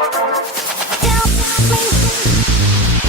Don't me.